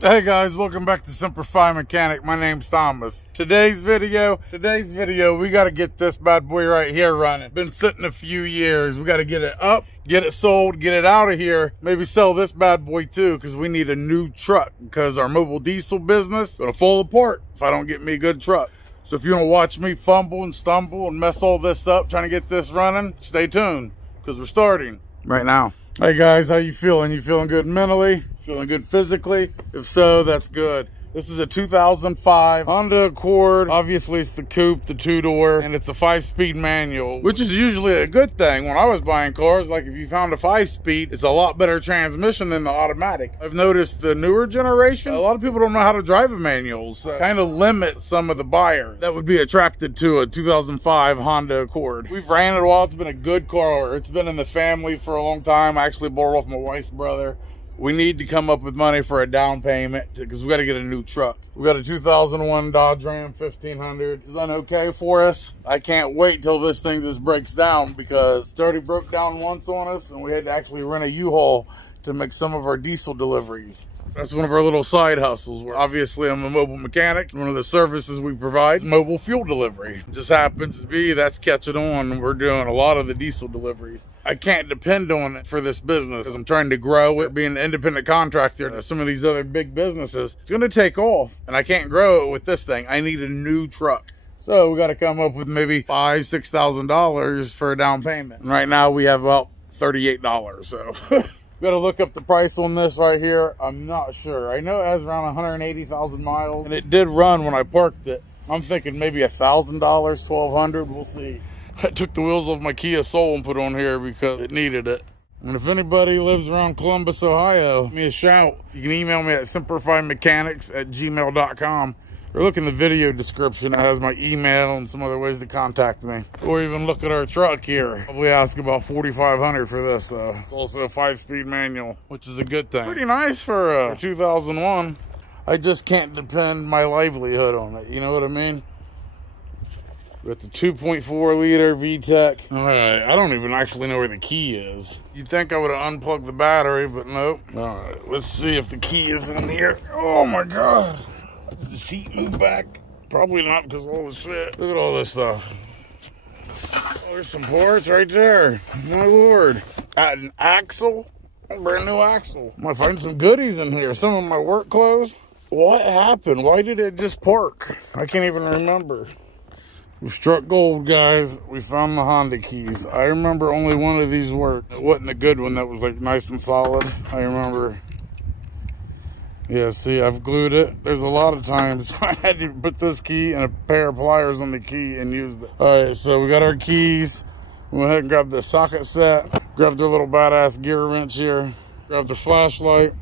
Hey guys, welcome back to Semper Fi Mechanic. My name's Thomas. Today's video, we got to get this bad boy right here running. Been sitting a few years. We got to get it up, get it sold, get it out of here. Maybe sell this bad boy too, because we need a new truck because our mobile diesel business is gonna fall apart if I don't get me a good truck. So if you want to watch me fumble and stumble and mess all this up trying to get this running, stay tuned because we're starting right now. Hey guys, how you feeling? You feeling good mentally? Feeling good physically? If so, that's good. This is a 2005 Honda Accord. Obviously, it's the coupe, the two-door, and it's a 5-speed manual, which is usually a good thing. When I was buying cars, like if you found a 5-speed, it's a lot better transmission than the automatic. I've noticed the newer generation, a lot of people don't know how to drive a manual, so kind of limit some of the buyers that would be attracted to a 2005 Honda Accord. We've ran it a while. It's been a good car. It's been in the family for a long time. I actually bought it off my wife's brother. We need to come up with money for a down payment because we got to get a new truck. We got a 2001 Dodge Ram 1500. It's done okay for us. I can't wait till this thing just breaks down because it's already broke down once on us and we had to actually rent a U-Haul to make some of our diesel deliveries. That's one of our little side hustles. Where obviously I'm a mobile mechanic. One of the services we provide is mobile fuel delivery. It just happens to be that's catching on. We're doing a lot of the diesel deliveries. I can't depend on it for this business because I'm trying to grow it, being an independent contractor. Some of these other big businesses, it's going to take off and I can't grow it with this thing. I need a new truck. So we got to come up with maybe $5,000 to $6,000 for a down payment. And right now we have about $38. So got to look up the price on this right here. I'm not sure. I know it has around 180,000 miles, and it did run when I parked it. I'm thinking maybe $1,000, $1,200. We'll see. I took the wheels off my Kia Soul and put on here because it needed it. And if anybody lives around Columbus, Ohio, give me a shout. You can email me at semperfimechanics@gmail.com. Or look in the video description. It has my email and some other ways to contact me. Or even look at our truck here. Probably ask about $4,500 for this though. It's also a 5-speed manual, which is a good thing. Pretty nice for a 2001. I just can't depend my livelihood on it. You know what I mean? With the 2.4 liter VTEC. All right, I don't even actually know where the key is. You'd think I would have unplugged the battery, but nope. All right, let's see if the key is in here. Oh my God. Did the seat move back? Probably not because of all the shit. Look at all this stuff. Oh, there's some parts right there. My Lord. An axle? A brand new axle. Might find some goodies in here. Some of my work clothes. What happened? Why did it just park? I can't even remember. We struck gold, guys. We found the Honda keys. I remember only one of these worked. It wasn't a good one that was like nice and solid. I remember. Yeah, see, I've glued it. There's a lot of times I had to put this key and a pair of pliers on the key and use it. All right, so we got our keys. We went ahead and grabbed the socket set. Grabbed our little badass gear wrench here. Grabbed the flashlight.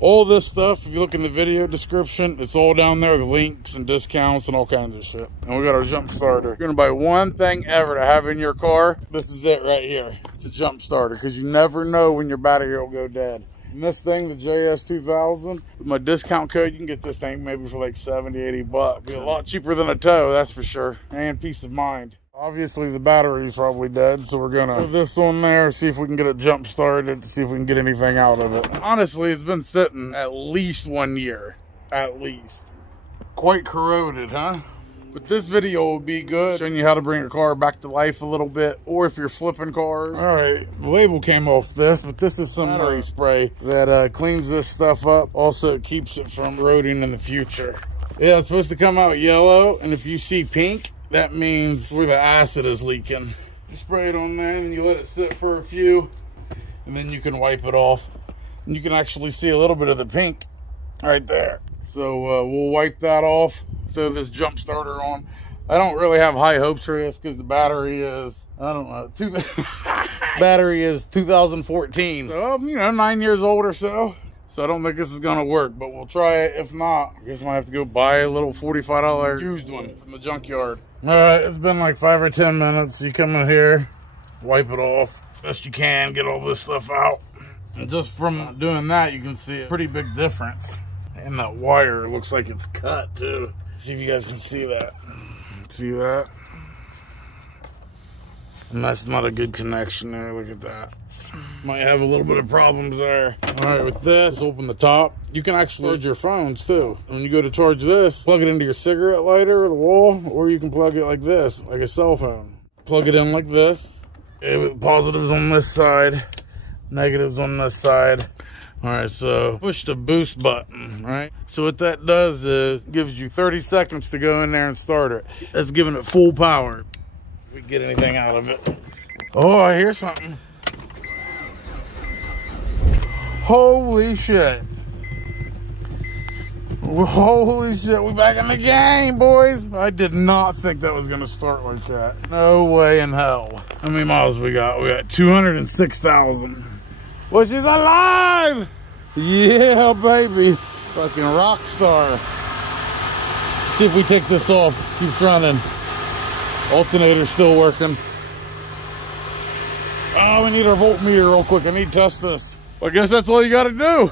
All this stuff, if you look in the video description, it's all down there with links and discounts and all kinds of shit. And we got our jump starter. You're gonna buy one thing ever to have in your car. This is it right here. It's a jump starter because you never know when your battery will go dead. And this thing, the JS2000, with my discount code, you can get this thing maybe for like 70, 80 bucks. Be a lot cheaper than a tow, that's for sure. And peace of mind. Obviously, the battery's probably dead, so we're gonna put this on there, see if we can get it jump started, see if we can get anything out of it. Honestly, it's been sitting at least 1 year. At least. Quite corroded, huh? But this video will be good, showing you how to bring a car back to life a little bit, or if you're flipping cars. All right, the label came off this, but this is some battery spray that cleans this stuff up. Also, it keeps it from corroding in the future. Yeah, it's supposed to come out yellow, and if you see pink, that means where the acid is leaking. You spray it on there, and you let it sit for a few, and then you can wipe it off. And you can actually see a little bit of the pink right there. So we'll wipe that off. Throw this jump starter on. I don't really have high hopes for this because the battery is, I don't know, battery is 2014. So, you know, 9 years old or so. So I don't think this is gonna work, but we'll try it. If not, I guess I might have to go buy a little $45 used one from the junkyard. All right, it's been like 5 or 10 minutes. You come in here, wipe it off best you can, get all this stuff out. And just from doing that, you can see a pretty big difference. And that wire looks like it's cut too. See if you guys can see that. See that? And that's not a good connection there. Look at that. Might have a little bit of problems there. All right, with this, open the top. You can actually charge your phones too. When you go to charge this, plug it into your cigarette lighter or the wall, or you can plug it like this, like a cell phone. Plug it in like this. Okay, with positives on this side, negatives on this side. All right, so push the boost button, right? So what that does is gives you 30 seconds to go in there and start it. That's giving it full power. If we get anything out of it. Oh, I hear something. Holy shit. Holy shit, we back in the game, boys. I did not think that was gonna start like that. No way in hell. How many miles we got? We got 206,000. Well, she's alive! Yeah, baby. Fucking rock star. See if we take this off. Keeps running. Alternator's still working. Oh, we need our voltmeter real quick. I need to test this. Well, I guess that's all you gotta do.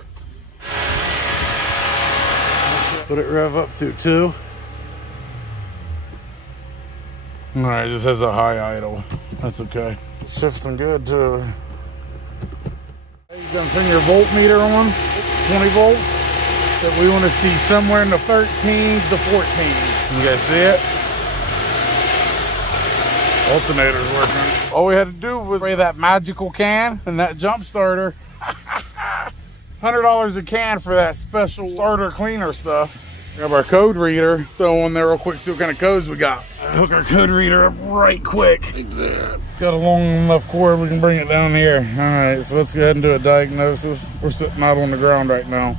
What it rev up to, 2. All right, this has a high idle. That's okay. Shifting good too. You're gonna turn your voltmeter on, 20 volts. So we want to see somewhere in the 13s to 14s. You guys see it? Alternator's working. All we had to do was spray that magical can and that jump starter. $100 a can for that special starter cleaner stuff. Grab our code reader, throw on there real quick, see what kind of codes we got. Hook our code reader up right quick. Like that. It's got a long enough cord, we can bring it down here. All right, so let's go ahead and do a diagnosis. We're sitting out on the ground right now.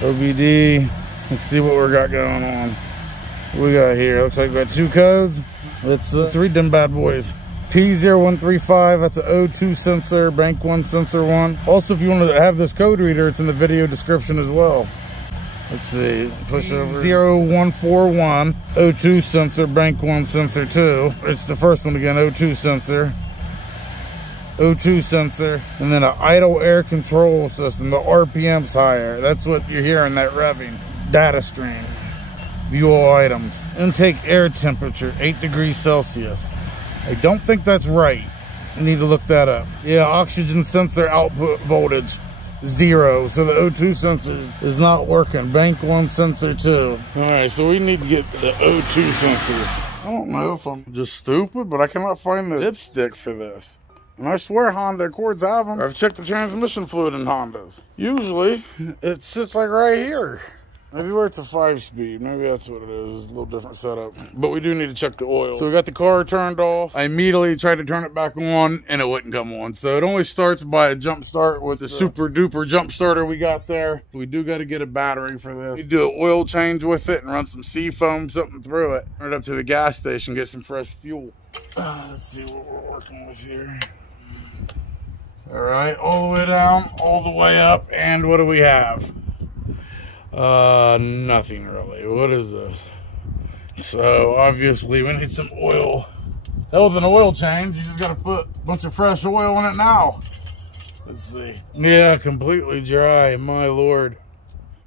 OBD, let's see what we got going on. What we got here? Looks like we got 2 codes. Let's read them bad boys. P0135, that's an O2 sensor, bank 1 sensor 1. Also, if you want to have this code reader, it's in the video description as well. Let's see, push over. 0141, O2 sensor, bank 1 sensor 2. It's the first one again, O2 sensor. O2 sensor, and then an idle air control system. The RPM's higher. That's what you're hearing, that revving. Data stream. View all items. Intake air temperature, 8 degrees Celsius. I don't think that's right. I need to look that up. Yeah, oxygen sensor output voltage, 0. So the O2 sensor is not working. Bank 1 sensor 2. All right, so we need to get the O2 sensors. I don't know if I'm just stupid, but I cannot find the dipstick for this. And I swear Honda Accords have them. I've checked the transmission fluid in Hondas. Usually, it sits like right here. Maybe where it's a 5-speed. Maybe that's what it is. It's a little different setup. But we do need to check the oil. So we got the car turned off. I immediately tried to turn it back on, and it wouldn't come on. So it only starts by a jump start with the super duper jump starter we got there. We do got to get a battery for this. We do an oil change with it and run some sea foam, something through it. Turn it up to the gas station, get some fresh fuel. Let's see what we're working with here. All right, all the way down, all the way up, and what do we have? Nothing really. What is this? So obviously we need some oil. That was an oil change. You just gotta put a bunch of fresh oil in it now. Let's see. Yeah, completely dry, my lord.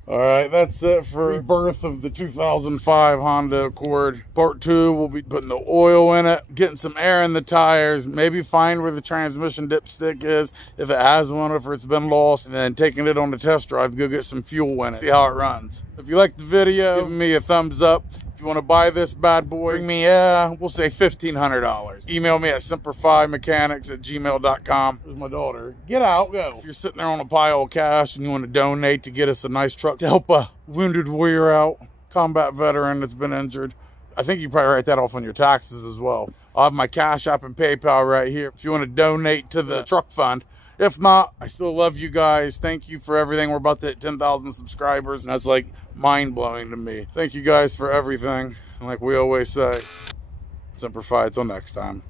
All right, that's it for rebirth of the 2005 Honda Accord. Part 2, we'll be putting the oil in it, getting some air in the tires, maybe find where the transmission dipstick is, if it has one, or if it's been lost, and then taking it on the test drive, go get some fuel in it, see how it runs. If you like the video, give me a thumbs up. If you want to buy this bad boy, bring me, we'll say $1,500. Email me at semperfimechanics@gmail.com. There's my daughter. Get out, go. If you're sitting there on a pile of cash and you want to donate to get us a nice truck to help a wounded warrior out, combat veteran that's been injured, I think you probably write that off on your taxes as well. I'll have my Cash App and PayPal right here if you want to donate to the truck fund. If not, I still love you guys. Thank you for everything. We're about to hit 10,000 subscribers, and that's like mind-blowing to me. Thank you guys for everything. And like we always say, Semper Fi, till next time.